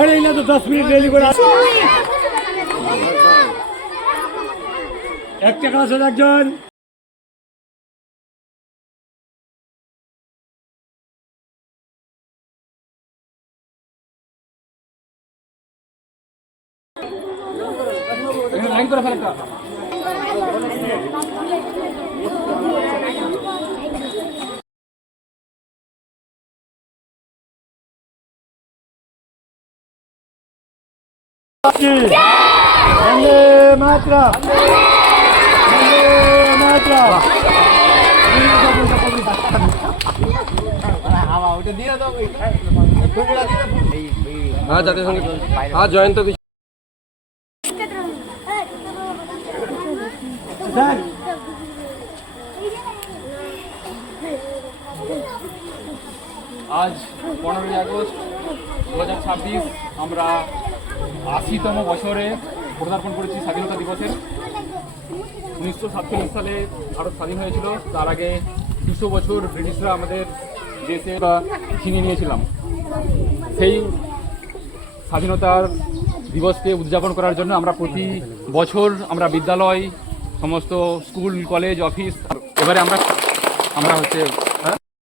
अरे इन्हें तो 10 मिनट रेली করে একটা ক্লাসে একজন লাইন করে ফেলটা वंदे मातरम वंदे मातरम हाँ जाते संगे हाँ जॉइन तो आज 15 আগস্ট 2026 আমরা 80তম বছরে পদার্পণ করেছি স্বাধীনতা দিবসের। 1947 সালে ভারত স্বাধীন হয়েছিল। তার আগে 200 বছর ব্রিটিশরা আমাদের দেশে ছিনিয়ে নিয়েছিলাম। সেই স্বাধীনতার দিবসকে উদযাপন করার জন্য আমরা প্রতি বছর আমরা বিদ্যালয়, সমস্ত স্কুল, কলেজ, অফিস, এবারে আমরা হচ্ছে